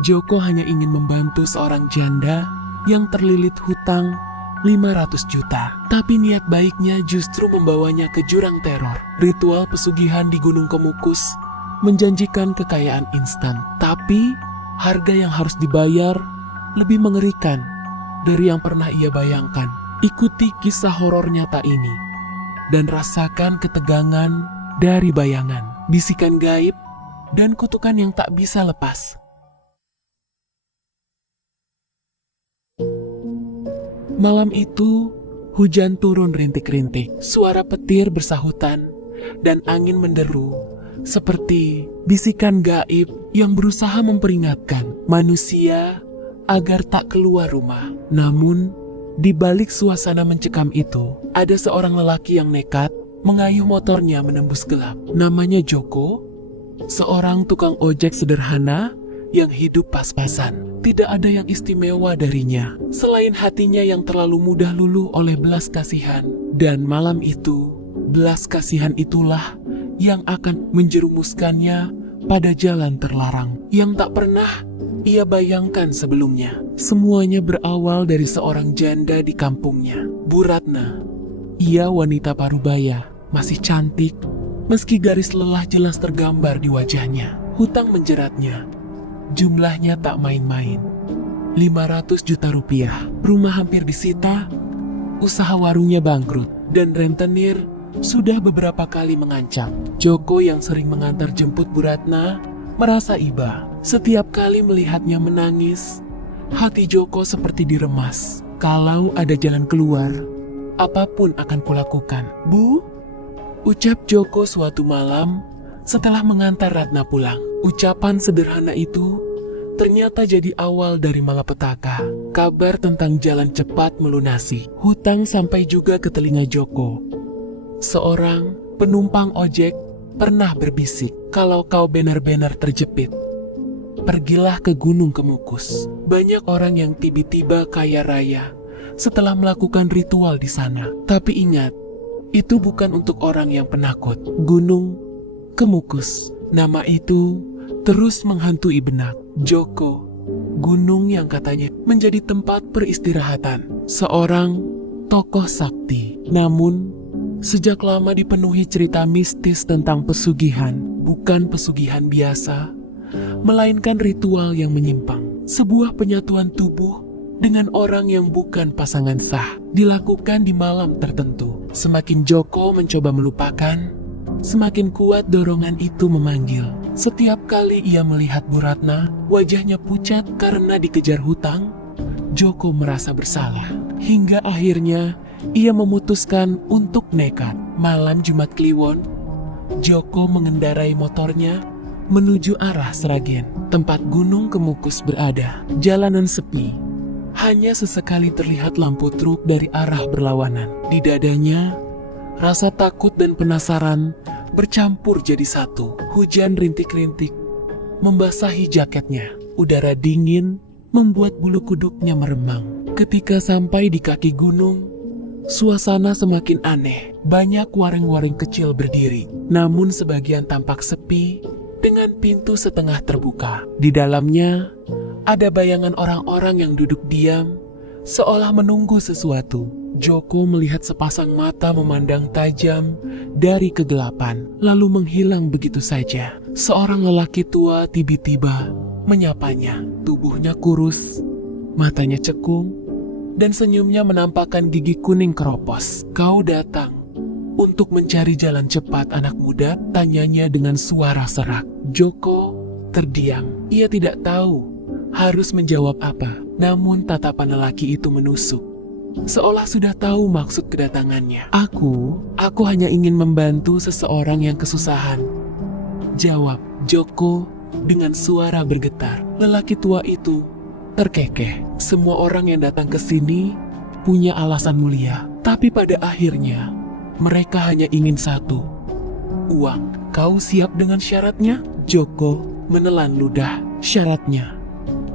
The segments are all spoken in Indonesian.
Joko hanya ingin membantu seorang janda yang terlilit hutang 500 juta. Tapi niat baiknya justru membawanya ke jurang teror. Ritual pesugihan di Gunung Kemukus menjanjikan kekayaan instan. Tapi harga yang harus dibayar lebih mengerikan dari yang pernah ia bayangkan. Ikuti kisah horor nyata ini dan rasakan ketegangan dari bayangan, bisikan gaib, dan kutukan yang tak bisa lepas. Malam itu, hujan turun rintik-rintik, suara petir bersahutan, dan angin menderu seperti bisikan gaib yang berusaha memperingatkan manusia agar tak keluar rumah. Namun, di balik suasana mencekam itu, ada seorang lelaki yang nekat mengayuh motornya menembus gelap. Namanya Joko, seorang tukang ojek sederhana yang hidup pas-pasan. Tidak ada yang istimewa darinya, selain hatinya yang terlalu mudah luluh oleh belas kasihan. Dan malam itu, belas kasihan itulah yang akan menjerumuskannya pada jalan terlarang yang tak pernah ia bayangkan sebelumnya. Semuanya berawal dari seorang janda di kampungnya, Bu Ratna. Ia wanita parubaya, masih cantik, meski garis lelah jelas tergambar di wajahnya. Hutang menjeratnya. Jumlahnya tak main-main, 500 juta rupiah. Rumah hampir disita, usaha warungnya bangkrut, dan rentenir sudah beberapa kali mengancam. Joko yang sering mengantar jemput Bu Ratna merasa iba. Setiap kali melihatnya menangis, hati Joko seperti diremas. Kalau ada jalan keluar, apapun akan kulakukan. Bu, ucap Joko suatu malam setelah mengantar Ratna pulang. Ucapan sederhana itu ternyata jadi awal dari malapetaka. Kabar tentang jalan cepat melunasi hutang sampai juga ke telinga Joko. Seorang penumpang ojek pernah berbisik, kalau kau benar-benar terjepit, pergilah ke Gunung Kemukus. Banyak orang yang tiba-tiba kaya raya setelah melakukan ritual di sana. Tapi ingat, itu bukan untuk orang yang penakut. Gunung Kemukus, nama itu terus menghantui benak Joko. Gunung yang katanya menjadi tempat peristirahatan seorang tokoh sakti. Namun, sejak lama dipenuhi cerita mistis tentang pesugihan. Bukan pesugihan biasa, melainkan ritual yang menyimpang. Sebuah penyatuan tubuh dengan orang yang bukan pasangan sah dilakukan di malam tertentu. Semakin Joko mencoba melupakan, semakin kuat dorongan itu memanggil. Setiap kali ia melihat Bu Ratna, wajahnya pucat karena dikejar hutang, Joko merasa bersalah. Hingga akhirnya ia memutuskan untuk nekat. Malam Jumat Kliwon, Joko mengendarai motornya menuju arah Sragen, tempat Gunung Kemukus berada. Jalanan sepi, hanya sesekali terlihat lampu truk dari arah berlawanan. Di dadanya, rasa takut dan penasaran bercampur jadi satu. Hujan rintik-rintik membasahi jaketnya. Udara dingin membuat bulu kuduknya meremang. Ketika sampai di kaki gunung, suasana semakin aneh. Banyak waring-waring kecil berdiri, namun sebagian tampak sepi dengan pintu setengah terbuka. Di dalamnya ada bayangan orang-orang yang duduk diam, seolah menunggu sesuatu. Joko melihat sepasang mata memandang tajam dari kegelapan, lalu menghilang begitu saja. Seorang lelaki tua tiba-tiba menyapanya. Tubuhnya kurus, matanya cekung, dan senyumnya menampakkan gigi kuning keropos. Kau datang untuk mencari jalan cepat, anak muda? Tanyanya dengan suara serak. Joko terdiam. Ia tidak tahu harus menjawab apa. Namun tatapan lelaki itu menusuk, seolah sudah tahu maksud kedatangannya. Aku hanya ingin membantu seseorang yang kesusahan, jawab Joko dengan suara bergetar. Lelaki tua itu terkekeh. Semua orang yang datang ke sini punya alasan mulia, tapi pada akhirnya mereka hanya ingin satu, uang. Kau siap dengan syaratnya? Joko menelan ludah. Syaratnya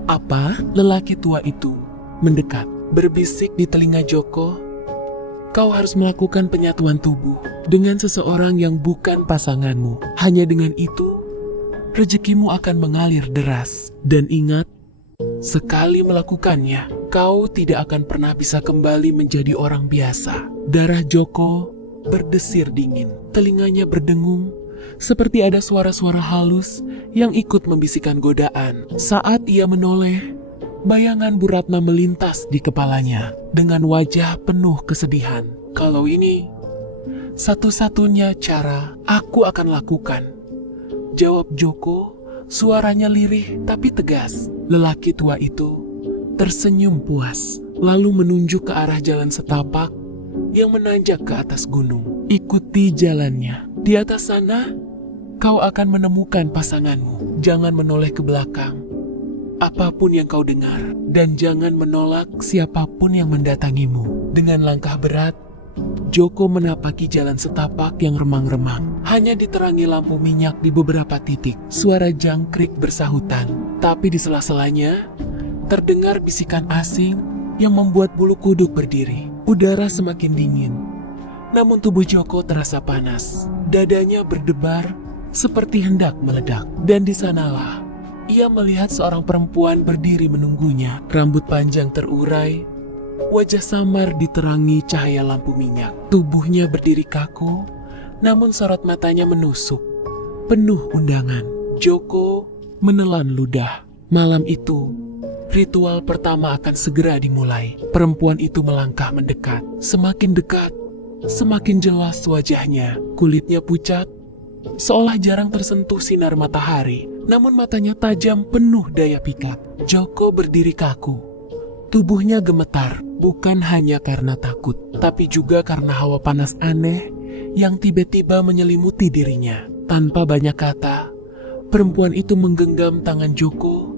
apa? Lelaki tua itu mendekat, berbisik di telinga Joko. Kau harus melakukan penyatuan tubuh dengan seseorang yang bukan pasanganmu. Hanya dengan itu, rezekimu akan mengalir deras. Dan ingat, Sekali melakukannya, kau tidak akan pernah bisa kembali menjadi orang biasa. Darah Joko berdesir dingin, telinganya berdengung, seperti ada suara-suara halus yang ikut membisikkan godaan. Saat ia menoleh, bayangan Bu Ratna melintas di kepalanya dengan wajah penuh kesedihan. Kalau ini satu-satunya cara aku akan lakukan, jawab Joko, suaranya lirih tapi tegas. Lelaki tua itu tersenyum puas, lalu menunjuk ke arah jalan setapak yang menanjak ke atas gunung. Ikuti jalannya. Di atas sana, kau akan menemukan pasanganmu. Jangan menoleh ke belakang. Apapun yang kau dengar, dan jangan menolak siapapun yang mendatangimu. Dengan langkah berat, Joko menapaki jalan setapak yang remang-remang. Hanya diterangi lampu minyak di beberapa titik. Suara jangkrik bersahutan. Tapi di sela-selanya, terdengar bisikan asing yang membuat bulu kuduk berdiri. Udara semakin dingin. Namun tubuh Joko terasa panas. Dadanya berdebar seperti hendak meledak. Dan di sanalah ia melihat seorang perempuan berdiri menunggunya. Rambut panjang terurai, wajah samar diterangi cahaya lampu minyak. Tubuhnya berdiri kaku, namun sorot matanya menusuk, penuh undangan. Joko menelan ludah. Malam itu, ritual pertama akan segera dimulai. Perempuan itu melangkah mendekat. Semakin dekat, semakin jelas wajahnya. Kulitnya pucat, seolah jarang tersentuh sinar matahari. Namun matanya tajam penuh daya pikat. Joko berdiri kaku. Tubuhnya gemetar, bukan hanya karena takut, tapi juga karena hawa panas aneh yang tiba-tiba menyelimuti dirinya. Tanpa banyak kata, perempuan itu menggenggam tangan Joko,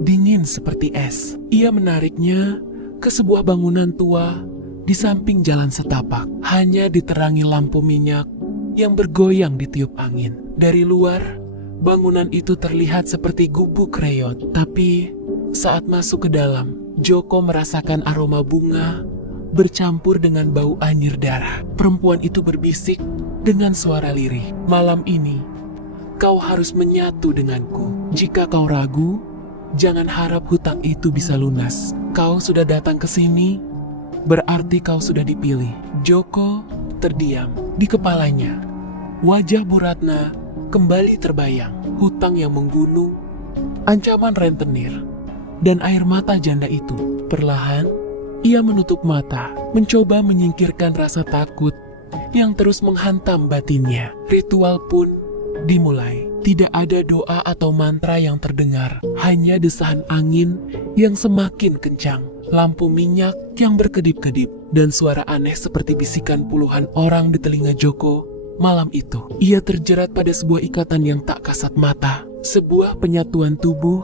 dingin seperti es. Ia menariknya ke sebuah bangunan tua di samping jalan setapak. Hanya diterangi lampu minyak yang bergoyang ditiup angin. Dari luar, bangunan itu terlihat seperti gubuk reot. Tapi saat masuk ke dalam, Joko merasakan aroma bunga bercampur dengan bau anyir darah. Perempuan itu berbisik dengan suara lirih. Malam ini, kau harus menyatu denganku. Jika kau ragu, jangan harap hutang itu bisa lunas. Kau sudah datang ke sini, berarti kau sudah dipilih. Joko terdiam. Di kepalanya, wajah Bu Ratna kembali terbayang. Hutang yang menggunung, ancaman rentenir, dan air mata janda itu. Perlahan, ia menutup mata, mencoba menyingkirkan rasa takut yang terus menghantam batinnya. Ritual pun dimulai. Tidak ada doa atau mantra yang terdengar, hanya desahan angin yang semakin kencang, lampu minyak yang berkedip-kedip, dan suara aneh seperti bisikan puluhan orang di telinga Joko. Malam itu, ia terjerat pada sebuah ikatan yang tak kasat mata, sebuah penyatuan tubuh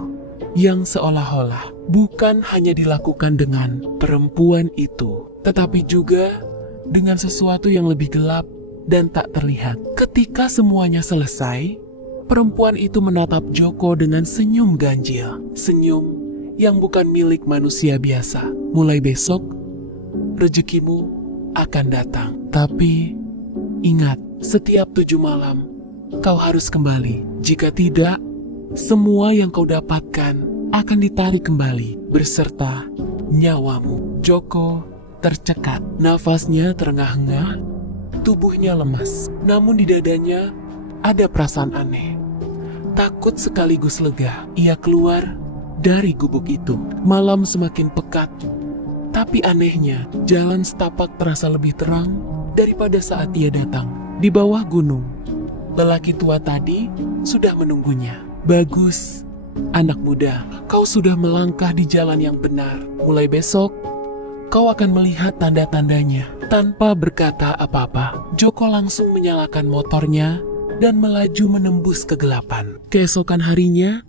yang seolah-olah bukan hanya dilakukan dengan perempuan itu, tetapi juga dengan sesuatu yang lebih gelap dan tak terlihat. Ketika semuanya selesai, perempuan itu menatap Joko dengan senyum ganjil, senyum yang bukan milik manusia biasa. Mulai besok, rezekimu akan datang. Tapi ingat, setiap 7 malam, kau harus kembali. Jika tidak, semua yang kau dapatkan akan ditarik kembali beserta nyawamu. Joko tercekat, nafasnya terengah-engah, tubuhnya lemas. Namun di dadanya ada perasaan aneh. Takut sekaligus lega. Ia keluar dari gubuk itu. Malam semakin pekat, tapi anehnya jalan setapak terasa lebih terang daripada saat ia datang. Di bawah gunung, lelaki tua tadi sudah menunggunya. Bagus, anak muda, kau sudah melangkah di jalan yang benar. Mulai besok, kau akan melihat tanda-tandanya. Tanpa berkata apa-apa, Joko langsung menyalakan motornya dan melaju menembus kegelapan. Keesokan harinya,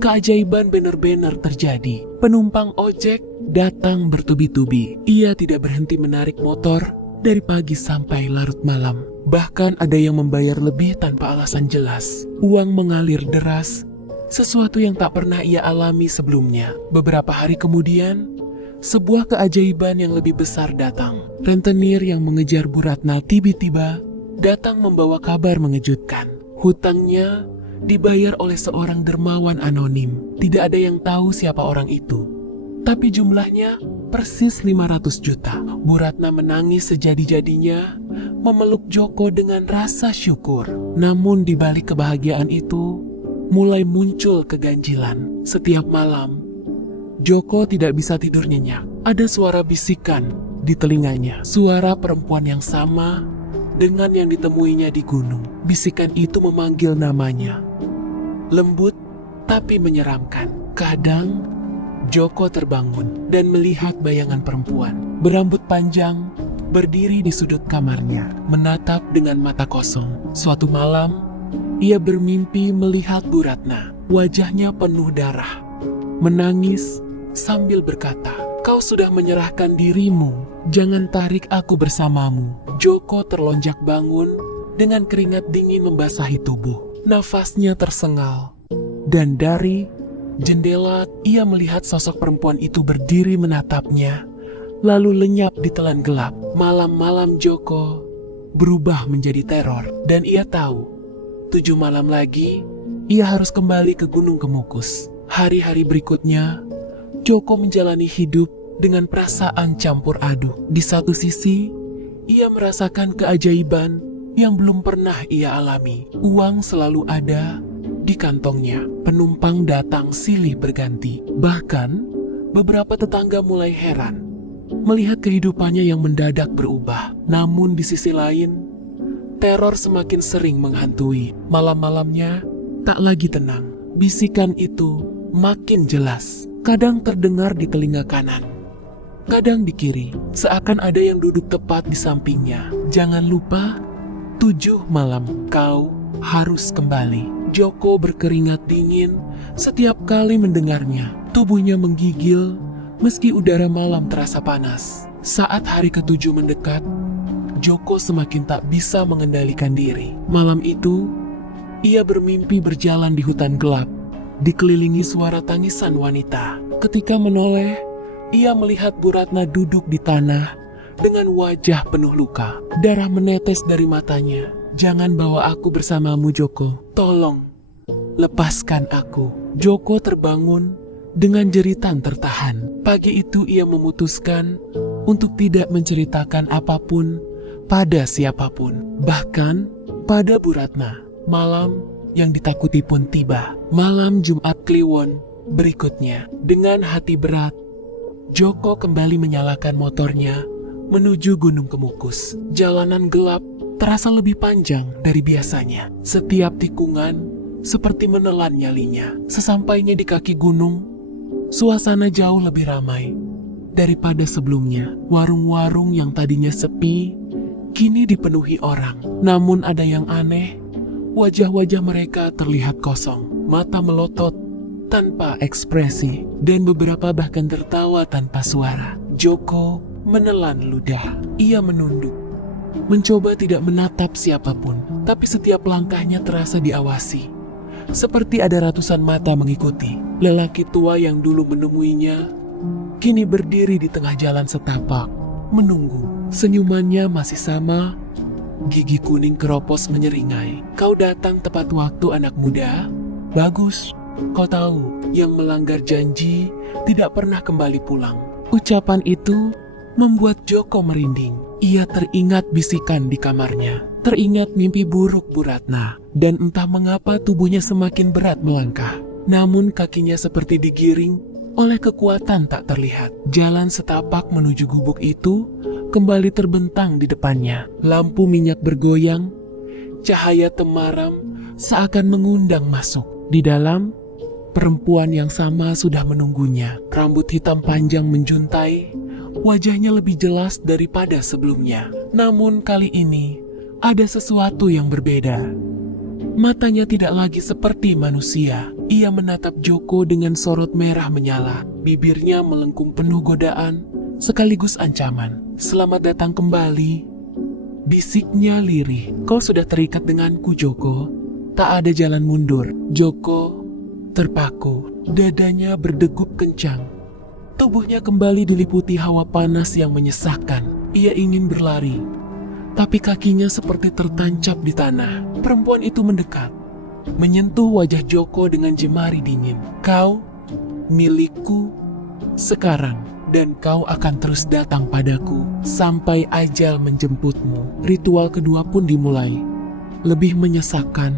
keajaiban benar-benar terjadi. Penumpang ojek datang bertubi-tubi. Ia tidak berhenti menarik motor dari pagi sampai larut malam. Bahkan ada yang membayar lebih tanpa alasan jelas. Uang mengalir deras, sesuatu yang tak pernah ia alami sebelumnya. Beberapa hari kemudian, sebuah keajaiban yang lebih besar datang. Rentenir yang mengejar Bu Ratna tiba-tiba datang membawa kabar mengejutkan. Hutangnya dibayar oleh seorang dermawan anonim. Tidak ada yang tahu siapa orang itu. Tapi jumlahnya persis 500 juta. Bu Ratna menangis sejadi-jadinya, memeluk Joko dengan rasa syukur. Namun di balik kebahagiaan itu, mulai muncul keganjilan. Setiap malam, Joko tidak bisa tidur nyenyak. Ada suara bisikan di telinganya. Suara perempuan yang sama dengan yang ditemuinya di gunung. Bisikan itu memanggil namanya. Lembut tapi menyeramkan. Kadang Joko terbangun dan melihat bayangan perempuan berambut panjang berdiri di sudut kamarnya, menatap dengan mata kosong. Suatu malam, ia bermimpi melihat Bu Ratna. Wajahnya penuh darah, menangis sambil berkata, "Kau sudah menyerahkan dirimu, jangan tarik aku bersamamu." Joko terlonjak bangun dengan keringat dingin membasahi tubuh. Nafasnya tersengal, dan dari jendela ia melihat sosok perempuan itu berdiri menatapnya, lalu lenyap di telan gelap. Malam-malam Joko berubah menjadi teror, dan ia tahu 7 malam lagi ia harus kembali ke Gunung Kemukus. Hari-hari berikutnya Joko menjalani hidup dengan perasaan campur aduk. Di satu sisi, ia merasakan keajaiban yang belum pernah ia alami. Uang selalu ada di kantongnya. Penumpang datang silih berganti. Bahkan, beberapa tetangga mulai heran melihat kehidupannya yang mendadak berubah. Namun di sisi lain, teror semakin sering menghantui. Malam-malamnya tak lagi tenang. Bisikan itu makin jelas. Kadang terdengar di telinga kanan, kadang di kiri, seakan ada yang duduk tepat di sampingnya. "Jangan lupa, 7 malam kau harus kembali." Joko berkeringat dingin setiap kali mendengarnya. Tubuhnya menggigil meski udara malam terasa panas. Saat hari ke-7 mendekat, Joko semakin tak bisa mengendalikan diri. Malam itu, ia bermimpi berjalan di hutan gelap, dikelilingi suara tangisan wanita. Ketika menoleh, ia melihat Bu Ratna duduk di tanah dengan wajah penuh luka. Darah menetes dari matanya. "Jangan bawa aku bersamamu, Joko. Tolong, lepaskan aku." Joko terbangun dengan jeritan tertahan. Pagi itu ia memutuskan untuk tidak menceritakan apapun pada siapapun, bahkan pada Bu Ratna. Malam yang ditakuti pun tiba. Malam Jumat Kliwon berikutnya. Dengan hati berat, Joko kembali menyalakan motornya menuju Gunung Kemukus. Jalanan gelap terasa lebih panjang dari biasanya. Setiap tikungan seperti menelan nyalinya. Sesampainya di kaki gunung, suasana jauh lebih ramai daripada sebelumnya. Warung-warung yang tadinya sepi kini dipenuhi orang. Namun ada yang aneh. Wajah-wajah mereka terlihat kosong, mata melotot tanpa ekspresi, dan beberapa bahkan tertawa tanpa suara. Joko menelan ludah. Ia menunduk, mencoba tidak menatap siapapun, tapi setiap langkahnya terasa diawasi. Seperti ada ratusan mata mengikuti. Lelaki tua yang dulu menemuinya kini berdiri di tengah jalan setapak, menunggu. Senyumannya masih sama. Gigi kuning keropos menyeringai. "Kau datang tepat waktu, anak muda. Bagus. Kau tahu, yang melanggar janji tidak pernah kembali pulang." Ucapan itu membuat Joko merinding. Ia teringat bisikan di kamarnya, teringat mimpi buruk Bu Ratna, dan entah mengapa tubuhnya semakin berat melangkah. Namun kakinya seperti digiring oleh kekuatan tak terlihat. Jalan setapak menuju gubuk itu kembali terbentang di depannya. Lampu minyak bergoyang, cahaya temaram seakan mengundang masuk. Di dalam, perempuan yang sama sudah menunggunya. Rambut hitam panjang menjuntai, wajahnya lebih jelas daripada sebelumnya. Namun kali ini, ada sesuatu yang berbeda. Matanya tidak lagi seperti manusia. Ia menatap Joko dengan sorot merah menyala. Bibirnya melengkung penuh godaan, sekaligus ancaman. "Selamat datang kembali," bisiknya lirih. "Kau sudah terikat denganku, Joko. Tak ada jalan mundur." Joko terpaku, dadanya berdegup kencang. Tubuhnya kembali diliputi hawa panas yang menyesakkan. Ia ingin berlari, tapi kakinya seperti tertancap di tanah. Perempuan itu mendekat, menyentuh wajah Joko dengan jemari dingin. Kau milikku sekarang, dan kau akan terus datang padaku sampai ajal menjemputmu. Ritual kedua pun dimulai. Lebih menyesakkan,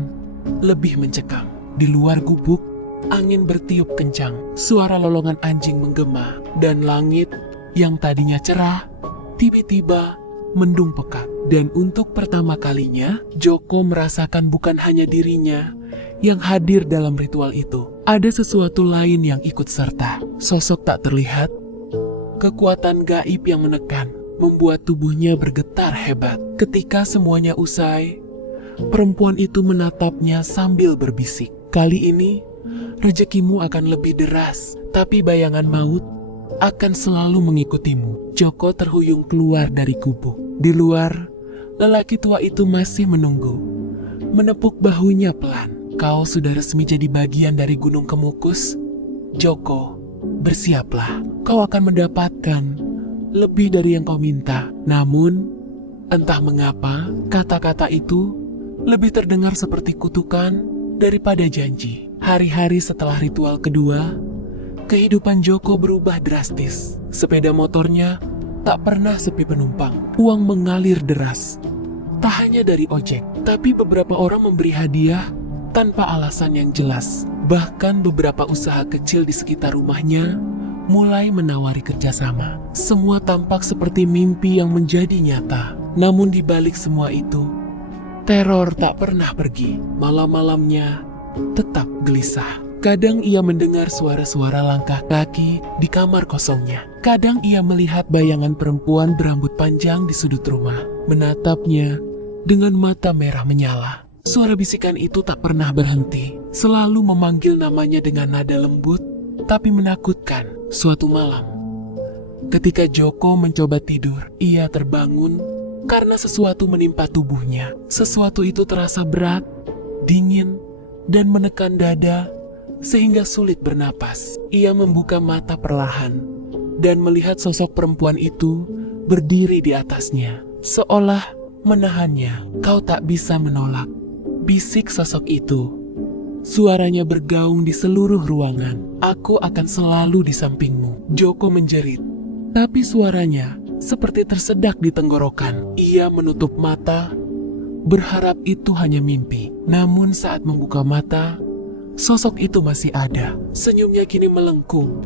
lebih mencekam. Di luar gubuk, angin bertiup kencang. Suara lolongan anjing menggema, dan langit yang tadinya cerah tiba-tiba mendung pekat. Dan untuk pertama kalinya, Joko merasakan bukan hanya dirinya yang hadir dalam ritual itu. Ada sesuatu lain yang ikut serta. Sosok tak terlihat, kekuatan gaib yang menekan, membuat tubuhnya bergetar hebat. Ketika semuanya usai, perempuan itu menatapnya sambil berbisik. Kali ini, rezekimu akan lebih deras, tapi bayangan maut akan selalu mengikutimu. Joko terhuyung keluar dari gubuk. Di luar, lelaki tua itu masih menunggu, menepuk bahunya pelan. Kau sudah resmi jadi bagian dari Gunung Kemukus, Joko. Bersiaplah, kau akan mendapatkan lebih dari yang kau minta. Namun, entah mengapa, kata-kata itu lebih terdengar seperti kutukan daripada janji. Hari-hari setelah ritual kedua, kehidupan Joko berubah drastis. Sepeda motornya tak pernah sepi penumpang. Uang mengalir deras. Tak hanya dari ojek, tapi beberapa orang memberi hadiah tanpa alasan yang jelas. Bahkan beberapa usaha kecil di sekitar rumahnya mulai menawari kerjasama. Semua tampak seperti mimpi yang menjadi nyata. Namun di balik semua itu, teror tak pernah pergi. Malam-malamnya tetap gelisah. Kadang ia mendengar suara-suara langkah kaki di kamar kosongnya. Kadang ia melihat bayangan perempuan berambut panjang di sudut rumah, menatapnya dengan mata merah menyala. Suara bisikan itu tak pernah berhenti, selalu memanggil namanya dengan nada lembut tapi menakutkan. Suatu malam, ketika Joko mencoba tidur, ia terbangun karena sesuatu menimpa tubuhnya. Sesuatu itu terasa berat, dingin, dan menekan dada sehingga sulit bernapas. Ia membuka mata perlahan dan melihat sosok perempuan itu berdiri di atasnya, seolah menahannya. Kau tak bisa menolak, bisik sosok itu. Suaranya bergaung di seluruh ruangan. Aku akan selalu di sampingmu. Joko menjerit, tapi suaranya seperti tersedak di tenggorokan. Ia menutup mata, berharap itu hanya mimpi. Namun saat membuka mata, sosok itu masih ada. Senyumnya kini melengkung,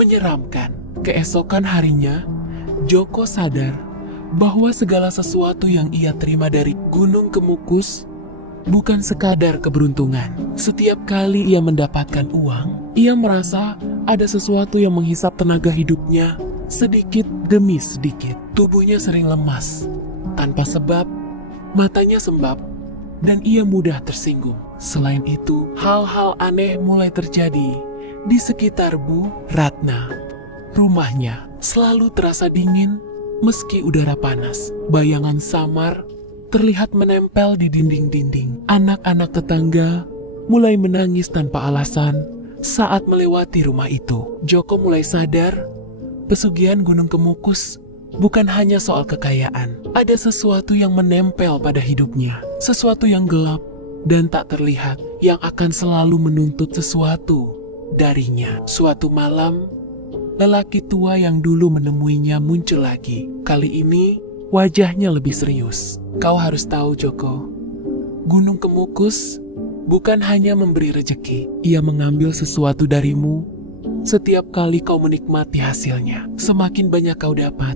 menyeramkan. Keesokan harinya, Joko sadar bahwa segala sesuatu yang ia terima dari Gunung Kemukus bukan sekadar keberuntungan. Setiap kali ia mendapatkan uang, ia merasa ada sesuatu yang menghisap tenaga hidupnya sedikit demi sedikit. Tubuhnya sering lemas, tanpa sebab, matanya sembab, dan ia mudah tersinggung. Selain itu, hal-hal aneh mulai terjadi di sekitar Bu Ratna. Rumahnya selalu terasa dingin meski udara panas. Bayangan samar terlihat menempel di dinding-dinding. Anak-anak tetangga mulai menangis tanpa alasan saat melewati rumah itu. Joko mulai sadar, pesugihan Gunung Kemukus bukan hanya soal kekayaan. Ada sesuatu yang menempel pada hidupnya. Sesuatu yang gelap dan tak terlihat, yang akan selalu menuntut sesuatu darinya. Suatu malam, lelaki tua yang dulu menemuinya muncul lagi. Kali ini, wajahnya lebih serius. Kau harus tahu, Joko, Gunung Kemukus bukan hanya memberi rejeki. Ia mengambil sesuatu darimu setiap kali kau menikmati hasilnya. Semakin banyak kau dapat,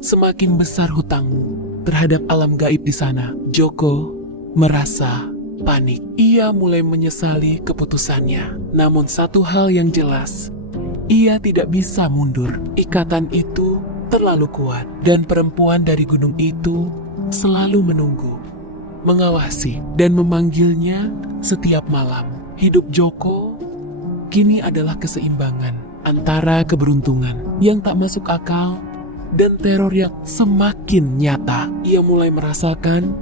semakin besar hutangmu terhadap alam gaib di sana. Joko merasa panik. Ia mulai menyesali keputusannya. Namun satu hal yang jelas, ia tidak bisa mundur. Ikatan itu terlalu kuat, dan perempuan dari gunung itu selalu menunggu, mengawasi, dan memanggilnya setiap malam. Hidup Joko kini adalah keseimbangan antara keberuntungan yang tak masuk akal dan teror yang semakin nyata. Ia mulai merasakan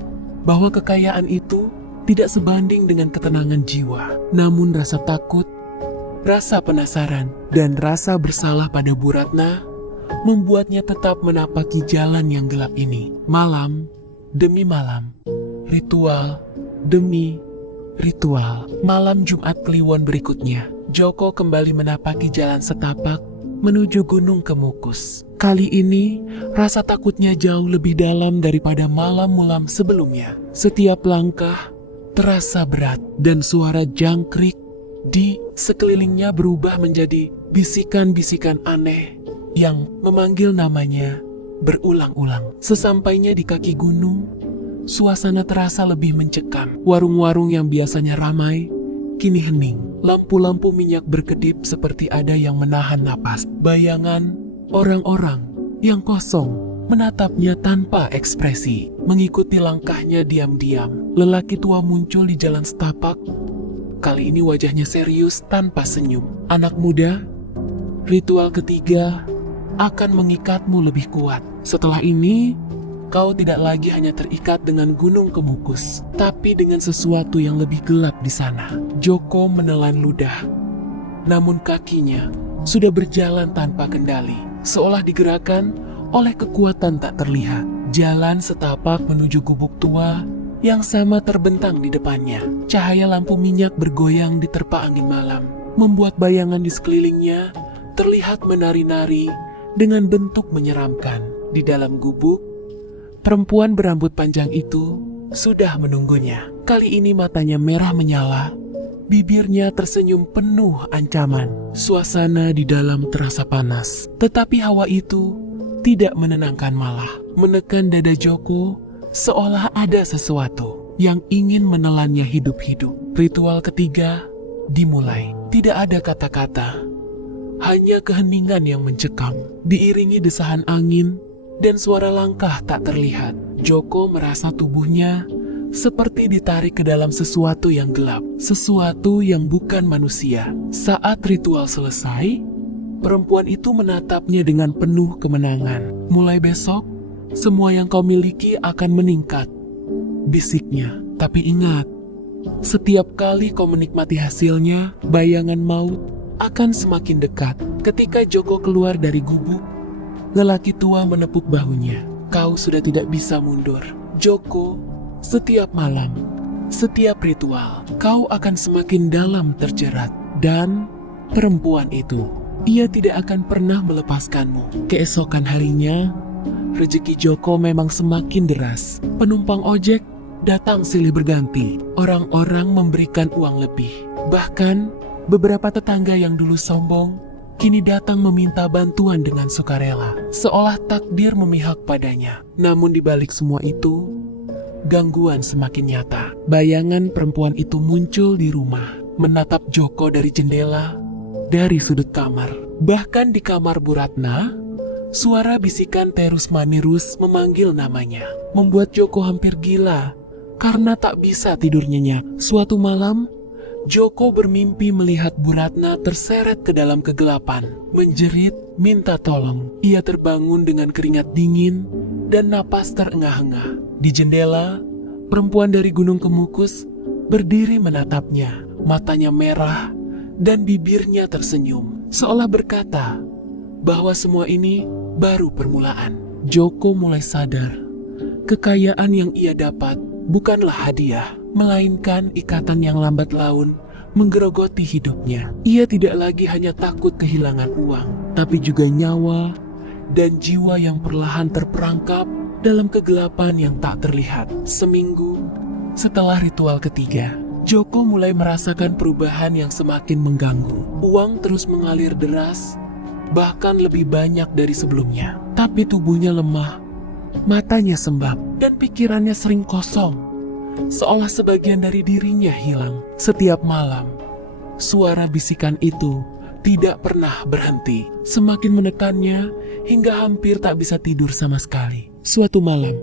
bahwa kekayaan itu tidak sebanding dengan ketenangan jiwa. Namun rasa takut, rasa penasaran, dan rasa bersalah pada Bu Ratna membuatnya tetap menapaki jalan yang gelap ini. Malam demi malam, ritual demi Ritual malam Jumat Kliwon berikutnya, Joko kembali menapaki jalan setapak menuju Gunung Kemukus. Kali ini, rasa takutnya jauh lebih dalam daripada malam-malam sebelumnya. Setiap langkah terasa berat dan suara jangkrik di sekelilingnya berubah menjadi bisikan-bisikan aneh yang memanggil namanya berulang-ulang. Sesampainya di kaki gunung, suasana terasa lebih mencekam. Warung-warung yang biasanya ramai kini hening. Lampu-lampu minyak berkedip seperti ada yang menahan napas. Bayangan orang-orang yang kosong menatapnya tanpa ekspresi. Mengikuti langkahnya diam-diam, lelaki tua muncul di jalan setapak. Kali ini wajahnya serius tanpa senyum. Anak muda, ritual ketiga akan mengikatmu lebih kuat. Setelah ini, kau tidak lagi hanya terikat dengan Gunung Kemukus, tapi dengan sesuatu yang lebih gelap di sana. Joko menelan ludah, namun kakinya sudah berjalan tanpa kendali, seolah digerakkan oleh kekuatan tak terlihat. Jalan setapak menuju gubuk tua yang sama terbentang di depannya. Cahaya lampu minyak bergoyang diterpa angin malam, membuat bayangan di sekelilingnya terlihat menari-nari dengan bentuk menyeramkan. Di dalam gubuk, perempuan berambut panjang itu sudah menunggunya. Kali ini matanya merah menyala, bibirnya tersenyum penuh ancaman. Suasana di dalam terasa panas, tetapi hawa itu tidak menenangkan, malah menekan dada Joko seolah ada sesuatu yang ingin menelannya hidup-hidup. Ritual ketiga dimulai. Tidak ada kata-kata, hanya keheningan yang mencekam, diiringi desahan angin dan suara langkah tak terlihat. Joko merasa tubuhnya seperti ditarik ke dalam sesuatu yang gelap, sesuatu yang bukan manusia. Saat ritual selesai, perempuan itu menatapnya dengan penuh kemenangan. Mulai besok, semua yang kau miliki akan meningkat, bisiknya. Tapi ingat, setiap kali kau menikmati hasilnya, bayangan maut akan semakin dekat. Ketika Joko keluar dari gubuk, lelaki tua menepuk bahunya. Kau sudah tidak bisa mundur, Joko. Setiap malam, setiap ritual, kau akan semakin dalam terjerat. Dan perempuan itu, ia tidak akan pernah melepaskanmu. Keesokan harinya, rezeki Joko memang semakin deras. Penumpang ojek datang silih berganti. Orang-orang memberikan uang lebih. Bahkan, beberapa tetangga yang dulu sombong kini datang meminta bantuan dengan sukarela, seolah takdir memihak padanya. Namun di balik semua itu, gangguan semakin nyata. Bayangan perempuan itu muncul di rumah, menatap Joko dari jendela, dari sudut kamar. Bahkan di kamar Bu Ratna, suara bisikan terus manerus memanggil namanya, membuat Joko hampir gila karena tak bisa tidur nyenyak. Suatu malam, Joko bermimpi melihat Bu Ratna terseret ke dalam kegelapan, menjerit minta tolong. Ia terbangun dengan keringat dingin dan napas terengah-engah. Di jendela, perempuan dari Gunung Kemukus berdiri menatapnya, matanya merah dan bibirnya tersenyum, seolah berkata bahwa semua ini baru permulaan. Joko mulai sadar, kekayaan yang ia dapat bukanlah hadiah, melainkan ikatan yang lambat laun menggerogoti hidupnya. Ia tidak lagi hanya takut kehilangan uang, tapi juga nyawa dan jiwa yang perlahan terperangkap dalam kegelapan yang tak terlihat. Seminggu setelah ritual ketiga, Joko mulai merasakan perubahan yang semakin mengganggu. Uang terus mengalir deras, bahkan lebih banyak dari sebelumnya. Tapi tubuhnya lemah, matanya sembab, dan pikirannya sering kosong, seolah sebagian dari dirinya hilang. Setiap malam, suara bisikan itu tidak pernah berhenti, semakin menekannya hingga hampir tak bisa tidur sama sekali. Suatu malam,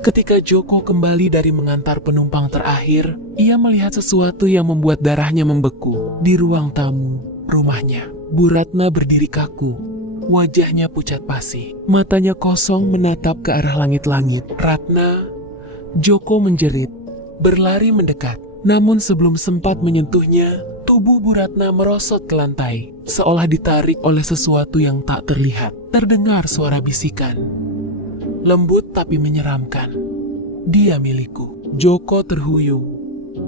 ketika Joko kembali dari mengantar penumpang terakhir, ia melihat sesuatu yang membuat darahnya membeku. Di ruang tamu rumahnya, Bu Ratna berdiri kaku. Wajahnya pucat pasi, matanya kosong menatap ke arah langit-langit. Ratna, Joko menjerit, berlari mendekat. Namun sebelum sempat menyentuhnya, tubuh Bu Ratna merosot ke lantai, seolah ditarik oleh sesuatu yang tak terlihat. Terdengar suara bisikan, lembut tapi menyeramkan. Dia milikku. Joko terhuyung,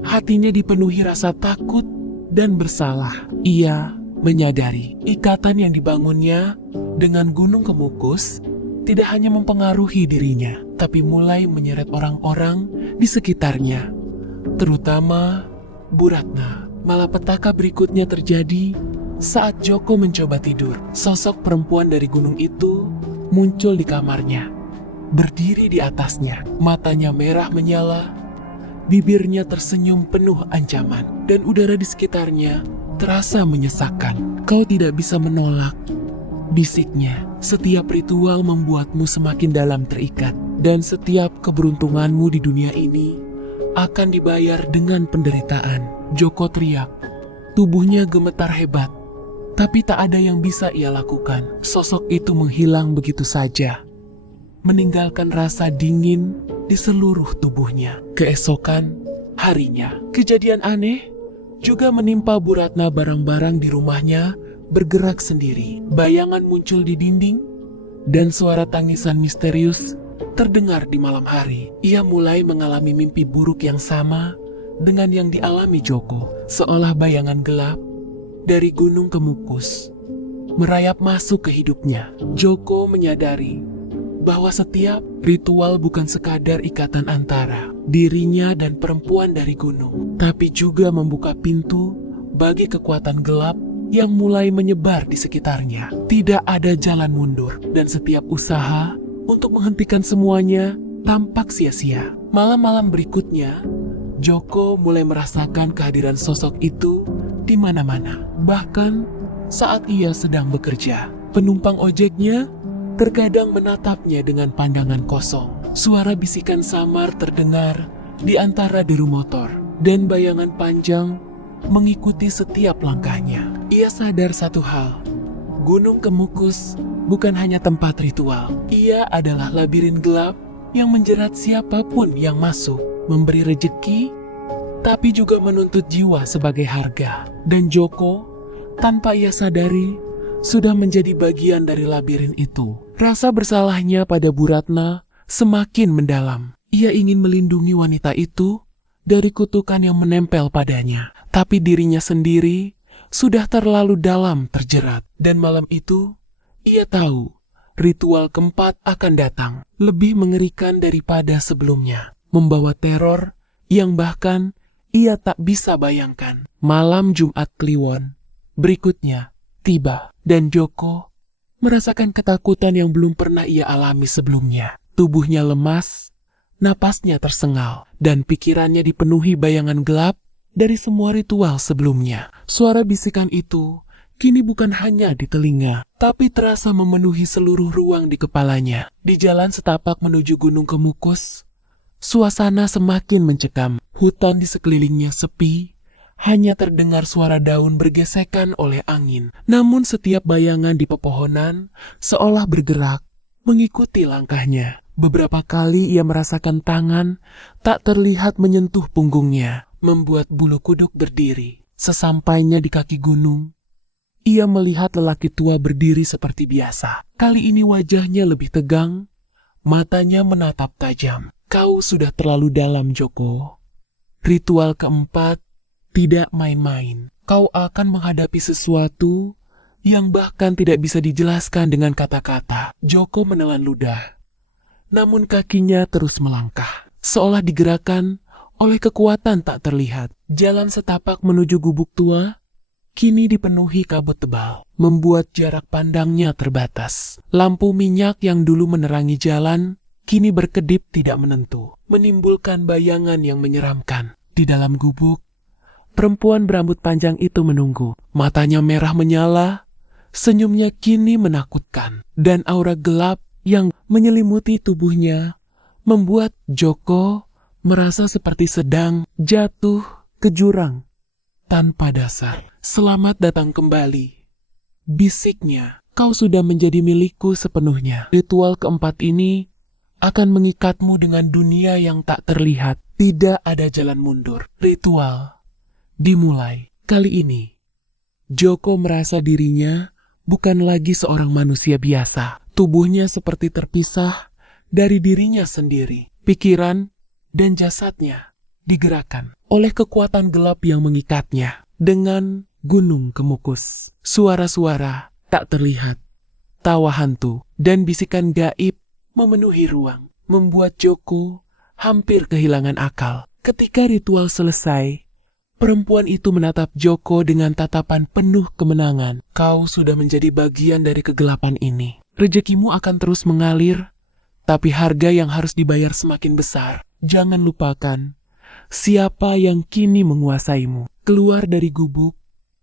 Hatinya dipenuhi rasa takut dan bersalah. Ia menyadari ikatan yang dibangunnya dengan Gunung Kemukus tidak hanya mempengaruhi dirinya, tapi mulai menyeret orang-orang di sekitarnya, terutama Bu Ratna. Malapetaka berikutnya terjadi saat Joko mencoba tidur. Sosok perempuan dari gunung itu muncul di kamarnya, berdiri di atasnya. Matanya merah menyala, bibirnya tersenyum penuh ancaman, dan udara di sekitarnya terasa menyesakkan. Kau tidak bisa menolak, bisiknya. Setiap ritual membuatmu semakin dalam terikat, dan setiap keberuntunganmu di dunia ini akan dibayar dengan penderitaan. Joko teriak. Tubuhnya gemetar hebat, tapi tak ada yang bisa ia lakukan. Sosok itu menghilang begitu saja, meninggalkan rasa dingin di seluruh tubuhnya. Keesokan harinya, kejadian aneh juga menimpa Bu Ratna. Barang-barang di rumahnya bergerak sendiri. Bayangan muncul di dinding, dan suara tangisan misterius terdengar di malam hari. Ia mulai mengalami mimpi buruk yang sama dengan yang dialami Joko, seolah bayangan gelap dari Gunung Kemukus merayap masuk ke hidupnya. Joko menyadari bahwa setiap ritual bukan sekadar ikatan antara dirinya dan perempuan dari gunung, tapi juga membuka pintu bagi kekuatan gelap yang mulai menyebar di sekitarnya. Tidak ada jalan mundur, dan setiap usaha untuk menghentikan semuanya tampak sia-sia. Malam-malam berikutnya, Joko mulai merasakan kehadiran sosok itu di mana-mana. Bahkan saat ia sedang bekerja, penumpang ojeknya terkadang menatapnya dengan pandangan kosong. Suara bisikan samar terdengar di antara deru motor, dan bayangan panjang mengikuti setiap langkahnya. Ia sadar satu hal, Gunung Kemukus bukan hanya tempat ritual. Ia adalah labirin gelap yang menjerat siapapun yang masuk, memberi rejeki, tapi juga menuntut jiwa sebagai harga. Dan Joko, tanpa ia sadari, sudah menjadi bagian dari labirin itu. Rasa bersalahnya pada Bu Ratna semakin mendalam. Ia ingin melindungi wanita itu dari kutukan yang menempel padanya, tapi dirinya sendiri sudah terlalu dalam terjerat. Dan malam itu, ia tahu ritual keempat akan datang, lebih mengerikan daripada sebelumnya, membawa teror yang bahkan ia tak bisa bayangkan. Malam Jumat Kliwon berikutnya tiba, dan Joko merasakan ketakutan yang belum pernah ia alami sebelumnya. Tubuhnya lemas, napasnya tersengal, dan pikirannya dipenuhi bayangan gelap dari semua ritual sebelumnya. Suara bisikan itu kini bukan hanya di telinga, tapi terasa memenuhi seluruh ruang di kepalanya. Di jalan setapak menuju Gunung Kemukus, suasana semakin mencekam. Hutan di sekelilingnya sepi, hanya terdengar suara daun bergesekan oleh angin. Namun setiap bayangan di pepohonan seolah bergerak mengikuti langkahnya. Beberapa kali ia merasakan tangan tak terlihat menyentuh punggungnya, membuat bulu kuduk berdiri. Sesampainya di kaki gunung, ia melihat lelaki tua berdiri seperti biasa. Kali ini wajahnya lebih tegang, matanya menatap tajam. Kau sudah terlalu dalam, Joko. Ritual keempat tidak main-main. Kau akan menghadapi sesuatu yang bahkan tidak bisa dijelaskan dengan kata-kata. Joko menelan ludah, namun kakinya terus melangkah, seolah digerakkan oleh kekuatan tak terlihat. Jalan setapak menuju gubuk tua kini dipenuhi kabut tebal, membuat jarak pandangnya terbatas. Lampu minyak yang dulu menerangi jalan kini berkedip tidak menentu, menimbulkan bayangan yang menyeramkan. Di dalam gubuk, perempuan berambut panjang itu menunggu. Matanya merah menyala, senyumnya kini menakutkan, dan aura gelap yang menyelimuti tubuhnya membuat Joko merasa seperti sedang jatuh ke jurang tanpa dasar. Selamat datang kembali, bisiknya. Kau sudah menjadi milikku sepenuhnya. Ritual keempat ini akan mengikatmu dengan dunia yang tak terlihat. Tidak ada jalan mundur. Ritual dimulai. Kali ini, Joko merasa dirinya bukan lagi seorang manusia biasa. Tubuhnya seperti terpisah dari dirinya sendiri. Pikiran dan jasadnya digerakkan oleh kekuatan gelap yang mengikatnya. Dengan gunung kemukus, suara-suara tak terlihat, tawa hantu, dan bisikan gaib memenuhi ruang, membuat Joko hampir kehilangan akal. Ketika ritual selesai, perempuan itu menatap Joko dengan tatapan penuh kemenangan. Kau sudah menjadi bagian dari kegelapan ini. Rezekimu akan terus mengalir, tapi harga yang harus dibayar semakin besar. Jangan lupakan siapa yang kini menguasaimu. Keluar dari gubuk,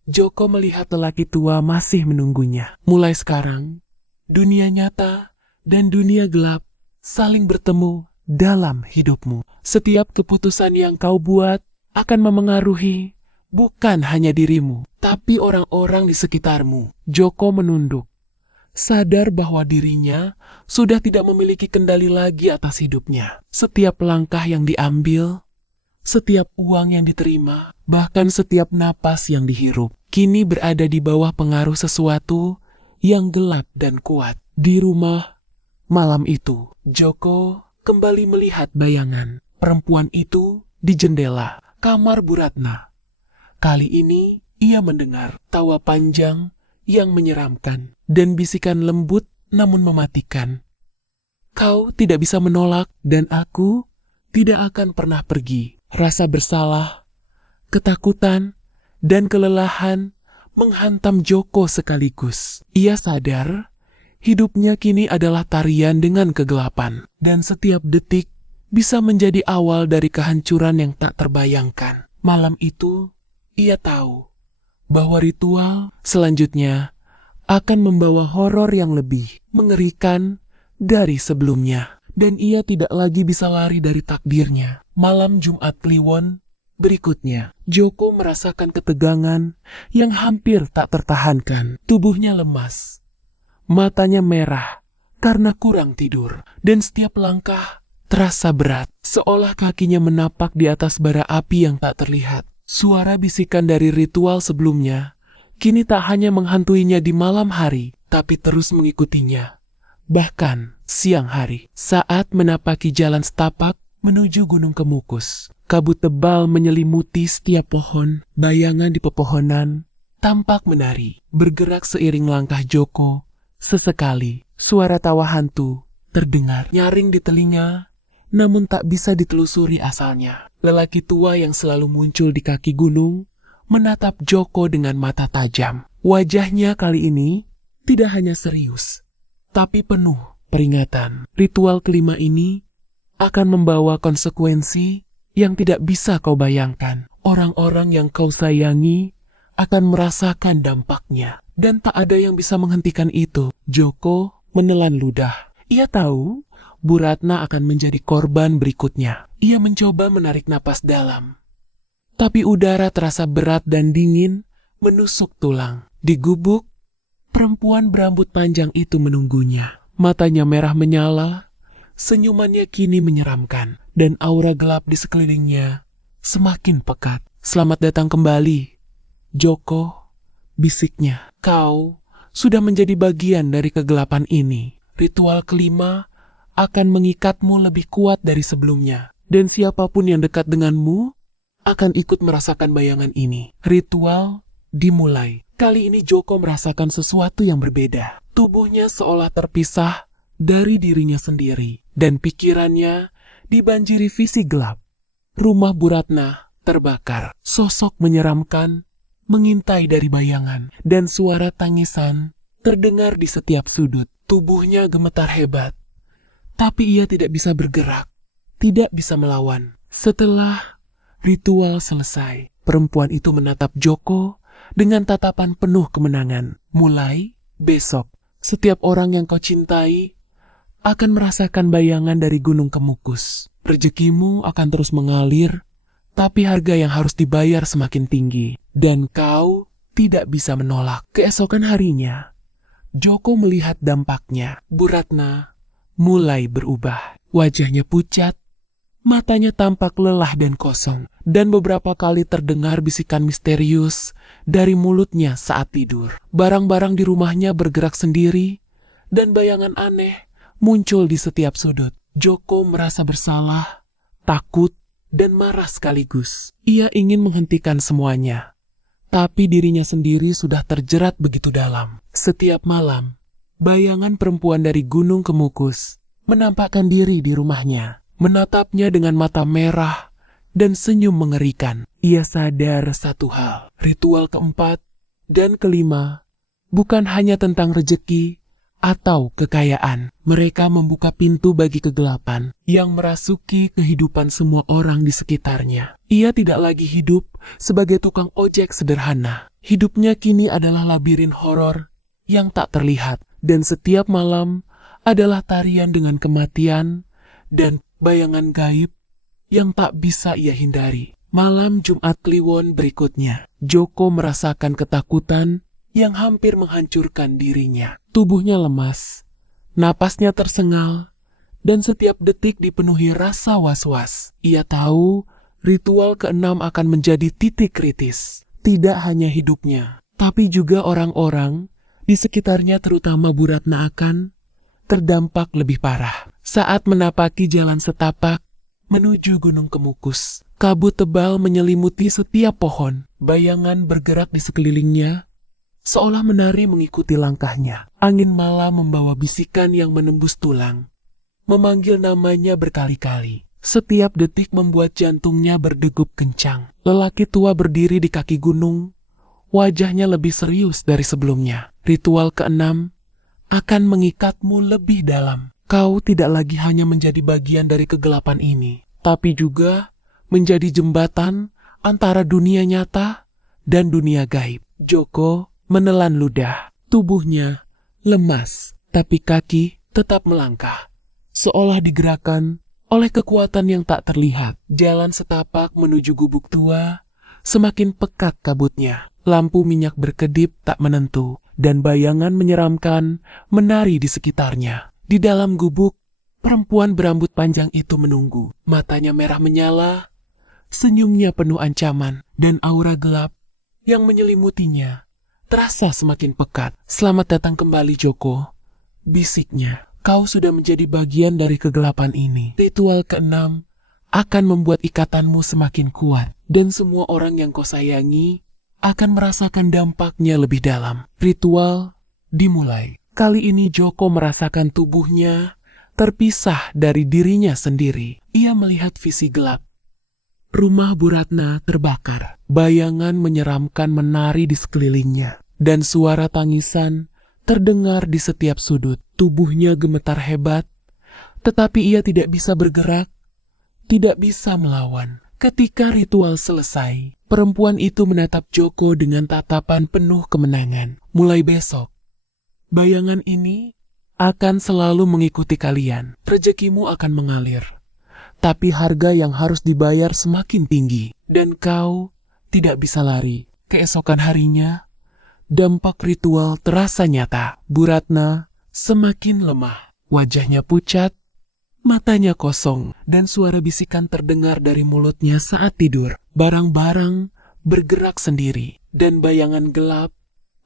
Joko melihat lelaki tua masih menunggunya. Mulai sekarang, dunia nyata dan dunia gelap saling bertemu dalam hidupmu. Setiap keputusan yang kau buat akan memengaruhi bukan hanya dirimu, tapi orang-orang di sekitarmu. Joko menunduk, sadar bahwa dirinya sudah tidak memiliki kendali lagi atas hidupnya. Setiap langkah yang diambil, setiap uang yang diterima, bahkan setiap napas yang dihirup, kini berada di bawah pengaruh sesuatu yang gelap dan kuat. Di rumah malam itu, Joko kembali melihat bayangan perempuan itu di jendela kamar Bu Ratna. Kali ini ia mendengar tawa panjang yang menyeramkan dan bisikan lembut namun mematikan. Kau tidak bisa menolak dan aku tidak akan pernah pergi. Rasa bersalah, ketakutan, dan kelelahan menghantam Joko sekaligus. Ia sadar hidupnya kini adalah tarian dengan kegelapan, dan setiap detik bisa menjadi awal dari kehancuran yang tak terbayangkan. Malam itu, ia tahu bahwa ritual selanjutnya akan membawa horor yang lebih mengerikan dari sebelumnya, dan ia tidak lagi bisa lari dari takdirnya. Malam Jumat Kliwon berikutnya, Joko merasakan ketegangan yang hampir tak tertahankan. Tubuhnya lemas, matanya merah karena kurang tidur, dan setiap langkah terasa berat, seolah kakinya menapak di atas bara api yang tak terlihat. Suara bisikan dari ritual sebelumnya kini tak hanya menghantuinya di malam hari, tapi terus mengikutinya. Bahkan siang hari, saat menapaki jalan setapak menuju Gunung Kemukus, kabut tebal menyelimuti setiap pohon. Bayangan di pepohonan tampak menari, bergerak seiring langkah Joko. Sesekali, suara tawa hantu terdengar nyaring di telinga, namun tak bisa ditelusuri asalnya. Lelaki tua yang selalu muncul di kaki gunung menatap Joko dengan mata tajam. Wajahnya kali ini tidak hanya serius, tapi penuh peringatan. Ritual kelima ini akan membawa konsekuensi yang tidak bisa kau bayangkan. Orang-orang yang kau sayangi akan merasakan dampaknya, dan tak ada yang bisa menghentikan itu. Joko menelan ludah. Ia tahu Bu Ratna akan menjadi korban berikutnya. Ia mencoba menarik napas dalam, tapi udara terasa berat dan dingin menusuk tulang. Di gubuk, perempuan berambut panjang itu menunggunya. Matanya merah menyala, senyumannya kini menyeramkan, dan aura gelap di sekelilingnya semakin pekat. Selamat datang kembali, Joko, bisiknya. Kau sudah menjadi bagian dari kegelapan ini. Ritual kelima akan mengikatmu lebih kuat dari sebelumnya, dan siapapun yang dekat denganmu akan ikut merasakan bayangan ini. Ritual dimulai. Kali ini Joko merasakan sesuatu yang berbeda. Tubuhnya seolah terpisah dari dirinya sendiri, dan pikirannya dibanjiri visi gelap. Rumah Bu Ratna terbakar. Sosok menyeramkan mengintai dari bayangan, dan suara tangisan terdengar di setiap sudut. Tubuhnya gemetar hebat, tapi ia tidak bisa bergerak, tidak bisa melawan. Setelah ritual selesai, perempuan itu menatap Joko dengan tatapan penuh kemenangan. Mulai besok, setiap orang yang kau cintai akan merasakan bayangan dari Gunung Kemukus. Rezekimu akan terus mengalir, tapi harga yang harus dibayar semakin tinggi, dan kau tidak bisa menolak. Keesokan harinya, Joko melihat dampaknya. Bu Ratna mulai berubah. Wajahnya pucat, matanya tampak lelah dan kosong, dan beberapa kali terdengar bisikan misterius dari mulutnya saat tidur. Barang-barang di rumahnya bergerak sendiri, dan bayangan aneh muncul di setiap sudut. Joko merasa bersalah, takut, dan marah sekaligus. Ia ingin menghentikan semuanya, tapi dirinya sendiri sudah terjerat begitu dalam. Setiap malam, bayangan perempuan dari Gunung Kemukus menampakkan diri di rumahnya, menatapnya dengan mata merah dan senyum mengerikan. Ia sadar satu hal, ritual keempat dan kelima bukan hanya tentang rejeki atau kekayaan. Mereka membuka pintu bagi kegelapan yang merasuki kehidupan semua orang di sekitarnya. Ia tidak lagi hidup sebagai tukang ojek sederhana. Hidupnya kini adalah labirin horor yang tak terlihat, dan setiap malam adalah tarian dengan kematian dan bayangan gaib yang tak bisa ia hindari. Malam Jumat Kliwon berikutnya, Joko merasakan ketakutan yang hampir menghancurkan dirinya. Tubuhnya lemas, napasnya tersengal, dan setiap detik dipenuhi rasa was-was. Ia tahu ritual keenam akan menjadi titik kritis. Tidak hanya hidupnya, tapi juga orang-orang di sekitarnya, terutama Bu Ratna, akan terdampak lebih parah. Saat menapaki jalan setapak menuju Gunung Kemukus, kabut tebal menyelimuti setiap pohon. Bayangan bergerak di sekelilingnya, seolah menari mengikuti langkahnya. Angin malam membawa bisikan yang menembus tulang, memanggil namanya berkali-kali. Setiap detik membuat jantungnya berdegup kencang. Lelaki tua berdiri di kaki gunung, wajahnya lebih serius dari sebelumnya. Ritual keenam akan mengikatmu lebih dalam. Kau tidak lagi hanya menjadi bagian dari kegelapan ini, tapi juga menjadi jembatan antara dunia nyata dan dunia gaib. Joko menelan ludah. Tubuhnya lemas, tapi kaki tetap melangkah, seolah digerakkan oleh kekuatan yang tak terlihat. Jalan setapak menuju gubuk tua semakin pekat kabutnya. Lampu minyak berkedip tak menentu, dan bayangan menyeramkan menari di sekitarnya. Di dalam gubuk, perempuan berambut panjang itu menunggu. Matanya merah menyala, senyumnya penuh ancaman, dan aura gelap yang menyelimutinya terasa semakin pekat. Selamat datang kembali, Joko, bisiknya. Kau sudah menjadi bagian dari kegelapan ini. Ritual keenam akan membuat ikatanmu semakin kuat, dan semua orang yang kau sayangi akan merasakan dampaknya lebih dalam. Ritual dimulai. Kali ini Joko merasakan tubuhnya terpisah dari dirinya sendiri. Ia melihat visi gelap. Rumah Bu Ratna terbakar. Bayangan menyeramkan menari di sekelilingnya, dan suara tangisan terdengar di setiap sudut. Tubuhnya gemetar hebat, tetapi ia tidak bisa bergerak, tidak bisa melawan. Ketika ritual selesai, perempuan itu menatap Joko dengan tatapan penuh kemenangan. Mulai besok, bayangan ini akan selalu mengikuti kalian. Rezekimu akan mengalir, tapi harga yang harus dibayar semakin tinggi, dan kau tidak bisa lari. Keesokan harinya, dampak ritual terasa nyata. Bu Ratna semakin lemah, wajahnya pucat, matanya kosong, dan suara bisikan terdengar dari mulutnya saat tidur. Barang-barang bergerak sendiri, dan bayangan gelap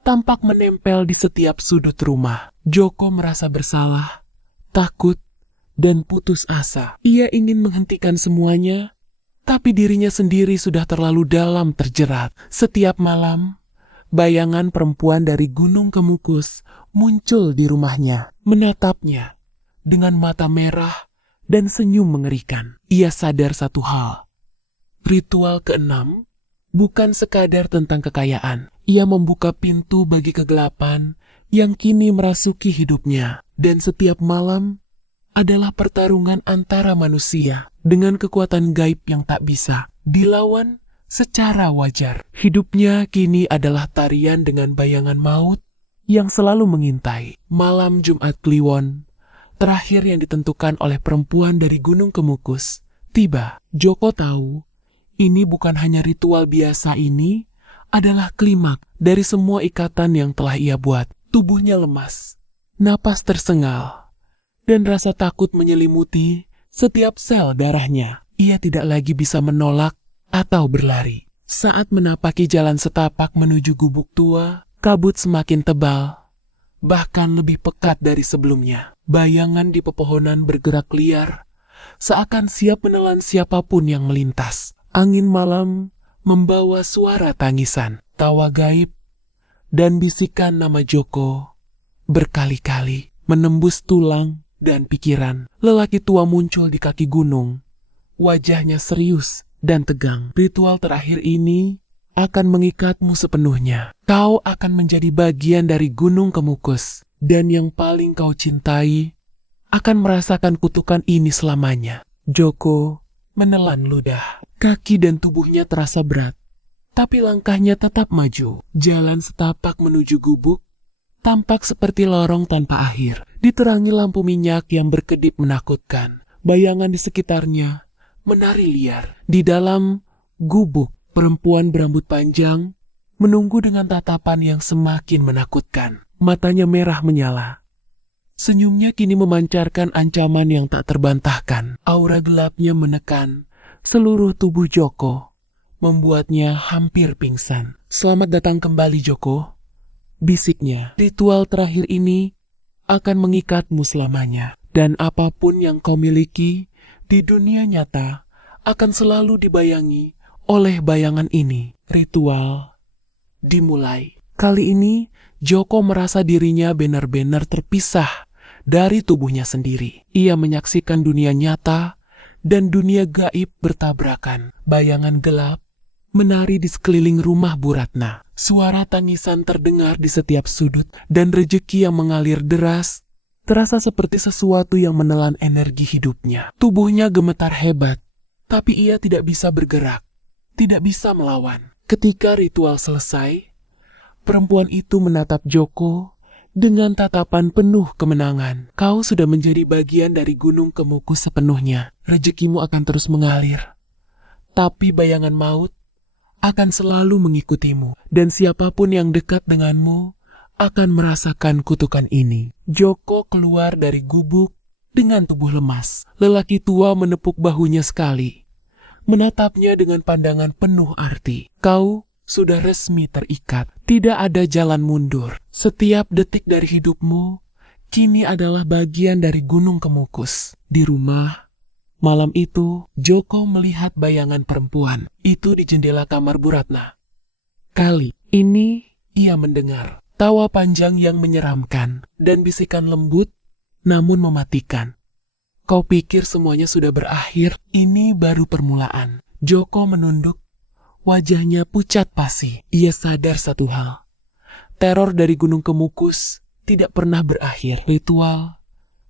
tampak menempel di setiap sudut rumah. Joko merasa bersalah, takut, dan putus asa. Ia ingin menghentikan semuanya, tapi dirinya sendiri sudah terlalu dalam terjerat. Setiap malam, bayangan perempuan dari Gunung Kemukus muncul di rumahnya, menatapnya dengan mata merah dan senyum mengerikan. Ia sadar satu hal, ritual keenam bukan sekadar tentang kekayaan. Ia membuka pintu bagi kegelapan yang kini merasuki hidupnya, dan setiap malam adalah pertarungan antara manusia dengan kekuatan gaib yang tak bisa dilawan secara wajar. Hidupnya kini adalah tarian dengan bayangan maut yang selalu mengintai. Malam Jumat Kliwon terakhir yang ditentukan oleh perempuan dari Gunung Kemukus tiba. Joko tahu ini bukan hanya ritual biasa, ini adalah klimaks dari semua ikatan yang telah ia buat. Tubuhnya lemas, napas tersengal, dan rasa takut menyelimuti setiap sel darahnya. Ia tidak lagi bisa menolak atau berlari. Saat menapaki jalan setapak menuju gubuk tua, kabut semakin tebal, bahkan lebih pekat dari sebelumnya. Bayangan di pepohonan bergerak liar, seakan siap menelan siapapun yang melintas. Angin malam membawa suara tangisan, tawa gaib, dan bisikan nama Joko berkali-kali menembus tulang dan pikiran. Lelaki tua muncul di kaki gunung. Wajahnya serius dan tegang. Ritual terakhir ini akan mengikatmu sepenuhnya. Kau akan menjadi bagian dari Gunung Kemukus. Dan yang paling kau cintai akan merasakan kutukan ini selamanya. Joko menelan ludah. Kaki dan tubuhnya terasa berat. Tapi langkahnya tetap maju. Jalan setapak menuju gubuk tampak seperti lorong tanpa akhir. Diterangi lampu minyak yang berkedip menakutkan. Bayangan di sekitarnya menari liar. Di dalam gubuk, perempuan berambut panjang menunggu dengan tatapan yang semakin menakutkan. Matanya merah menyala. Senyumnya kini memancarkan ancaman yang tak terbantahkan. Aura gelapnya menekan seluruh tubuh Joko, membuatnya hampir pingsan. Selamat datang kembali, Joko, bisiknya. Ritual terakhir ini akan mengikatmu selamanya. Dan apapun yang kau miliki di dunia nyata akan selalu dibayangi oleh bayangan ini. Ritual dimulai. Kali ini Joko merasa dirinya benar-benar terpisah dari tubuhnya sendiri. Ia menyaksikan dunia nyata dan dunia gaib bertabrakan. Bayangan gelap menari di sekeliling rumah Bu Ratna. Suara tangisan terdengar di setiap sudut dan rejeki yang mengalir deras terasa seperti sesuatu yang menelan energi hidupnya. Tubuhnya gemetar hebat, tapi ia tidak bisa bergerak, tidak bisa melawan. Ketika ritual selesai, perempuan itu menatap Joko dengan tatapan penuh kemenangan. Kau sudah menjadi bagian dari Gunung Kemukus sepenuhnya. Rezekimu akan terus mengalir. Tapi bayangan maut akan selalu mengikutimu. Dan siapapun yang dekat denganmu akan merasakan kutukan ini. Joko keluar dari gubuk dengan tubuh lemas. Lelaki tua menepuk bahunya sekali, menatapnya dengan pandangan penuh arti. Kau sudah resmi terikat. Tidak ada jalan mundur. Setiap detik dari hidupmu kini adalah bagian dari Gunung Kemukus. Di rumah, malam itu Joko melihat bayangan perempuan itu di jendela kamar Bu Ratna. Kali ini ia mendengar tawa panjang yang menyeramkan dan bisikan lembut namun mematikan. Kau pikir semuanya sudah berakhir? Ini baru permulaan. Joko menunduk. Wajahnya pucat pasi. Ia sadar satu hal. Teror dari Gunung Kemukus tidak pernah berakhir. Ritual,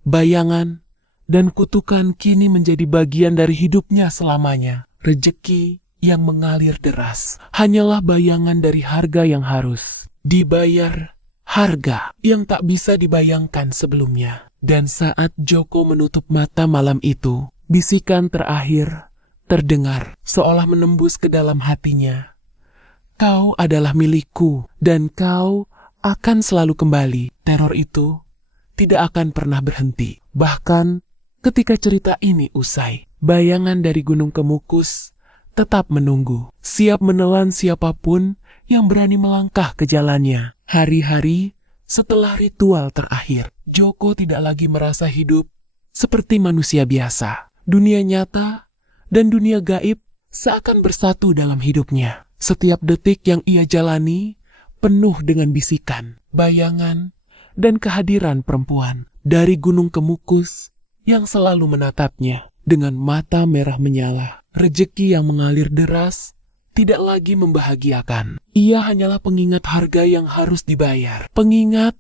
bayangan, dan kutukan kini menjadi bagian dari hidupnya selamanya. Rejeki yang mengalir deras hanyalah bayangan dari harga yang harus dibayar, harga yang tak bisa dibayangkan sebelumnya. Dan saat Joko menutup mata malam itu, bisikan terakhir terdengar seolah menembus ke dalam hatinya. Kau adalah milikku dan kau akan selalu kembali. Teror itu tidak akan pernah berhenti. Bahkan ketika cerita ini usai, bayangan dari Gunung Kemukus tetap menunggu, siap menelan siapapun yang berani melangkah ke jalannya. Hari-hari setelah ritual terakhir, Joko tidak lagi merasa hidup seperti manusia biasa. Dunia nyata dan dunia gaib seakan bersatu dalam hidupnya. Setiap detik yang ia jalani penuh dengan bisikan, bayangan, dan kehadiran perempuan dari Gunung Kemukus yang selalu menatapnya dengan mata merah menyala. Rejeki yang mengalir deras tidak lagi membahagiakan. Ia hanyalah pengingat harga yang harus dibayar. Pengingat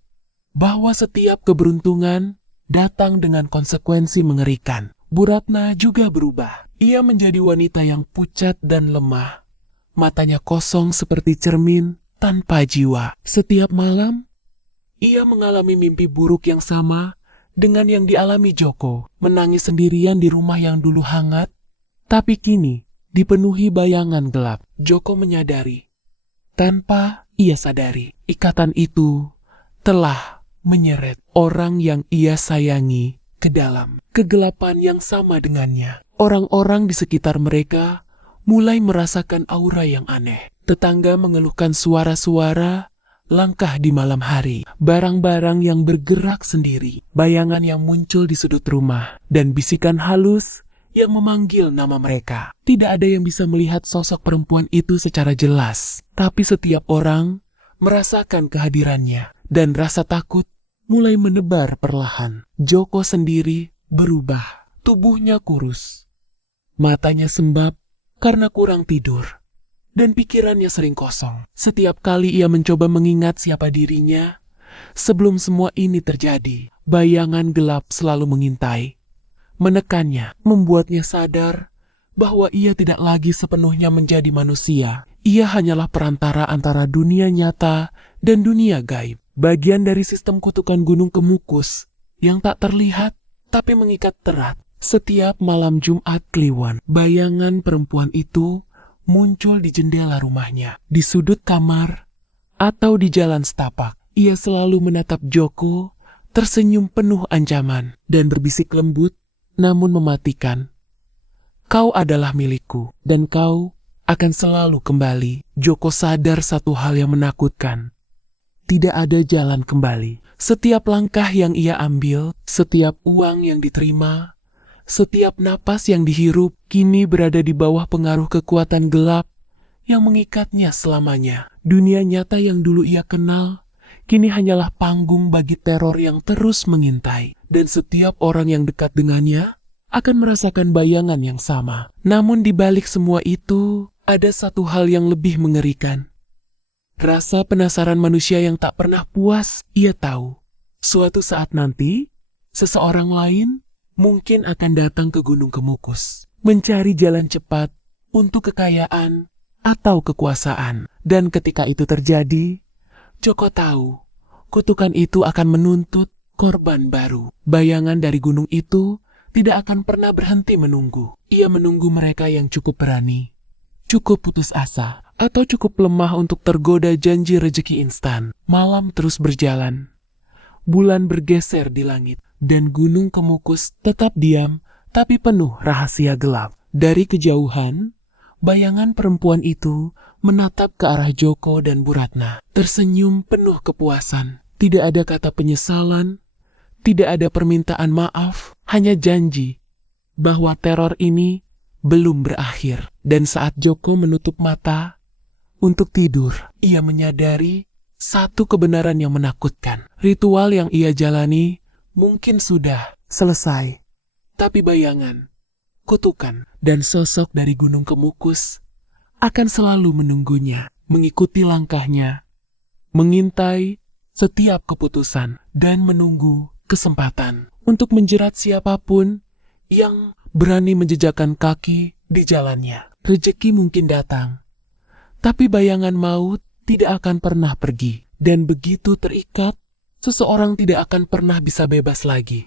bahwa setiap keberuntungan datang dengan konsekuensi mengerikan. Bu Ratna juga berubah. Ia menjadi wanita yang pucat dan lemah. Matanya kosong seperti cermin tanpa jiwa. Setiap malam, ia mengalami mimpi buruk yang sama dengan yang dialami Joko. Menangis sendirian di rumah yang dulu hangat, tapi kini dipenuhi bayangan gelap. Joko menyadari, tanpa ia sadari, ikatan itu telah menyeret orang yang ia sayangi ke dalam kegelapan yang sama dengannya. Orang-orang di sekitar mereka mulai merasakan aura yang aneh. Tetangga mengeluhkan suara-suara langkah di malam hari, barang-barang yang bergerak sendiri, bayangan yang muncul di sudut rumah, dan bisikan halus yang memanggil nama mereka. Tidak ada yang bisa melihat sosok perempuan itu secara jelas, tapi setiap orang merasakan kehadirannya, dan rasa takut mulai menebar perlahan. Joko sendiri berubah, tubuhnya kurus, matanya sembab karena kurang tidur, dan pikirannya sering kosong. Setiap kali ia mencoba mengingat siapa dirinya, sebelum semua ini terjadi, bayangan gelap selalu mengintai, menekannya, membuatnya sadar bahwa ia tidak lagi sepenuhnya menjadi manusia. Ia hanyalah perantara antara dunia nyata dan dunia gaib, bagian dari sistem kutukan Gunung Kemukus yang tak terlihat tapi mengikat erat. Setiap malam Jumat Kliwon, bayangan perempuan itu muncul di jendela rumahnya, di sudut kamar, atau di jalan setapak. Ia selalu menatap Joko, tersenyum penuh ancaman, dan berbisik lembut namun mematikan. Kau adalah milikku, dan kau akan selalu kembali. Joko sadar satu hal yang menakutkan. Tidak ada jalan kembali. Setiap langkah yang ia ambil, setiap uang yang diterima, setiap napas yang dihirup, kini berada di bawah pengaruh kekuatan gelap yang mengikatnya selamanya. Dunia nyata yang dulu ia kenal, kini hanyalah panggung bagi teror yang terus mengintai. Dan setiap orang yang dekat dengannya akan merasakan bayangan yang sama. Namun di balik semua itu, ada satu hal yang lebih mengerikan. Rasa penasaran manusia yang tak pernah puas. Ia tahu, suatu saat nanti, seseorang lain mungkin akan datang ke Gunung Kemukus, mencari jalan cepat untuk kekayaan atau kekuasaan. Dan ketika itu terjadi, Joko tahu, kutukan itu akan menuntut korban baru. Bayangan dari gunung itu tidak akan pernah berhenti menunggu. Ia menunggu mereka yang cukup berani, cukup putus asa, atau cukup lemah untuk tergoda janji rejeki instan. Malam terus berjalan. Bulan bergeser di langit, dan Gunung Kemukus tetap diam, tapi penuh rahasia gelap. Dari kejauhan, bayangan perempuan itu menatap ke arah Joko dan Bu Ratna, tersenyum penuh kepuasan. Tidak ada kata penyesalan, tidak ada permintaan maaf, hanya janji bahwa teror ini belum berakhir. Dan saat Joko menutup mata untuk tidur, ia menyadari satu kebenaran yang menakutkan. Ritual yang ia jalani mungkin sudah selesai, tapi bayangan, kutukan, dan sosok dari Gunung Kemukus akan selalu menunggunya, mengikuti langkahnya, mengintai setiap keputusan, dan menunggu kesempatan untuk menjerat siapapun yang berani menjejakkan kaki di jalannya. Rezeki mungkin datang, tapi bayangan maut tidak akan pernah pergi. Dan begitu terikat, seseorang tidak akan pernah bisa bebas lagi.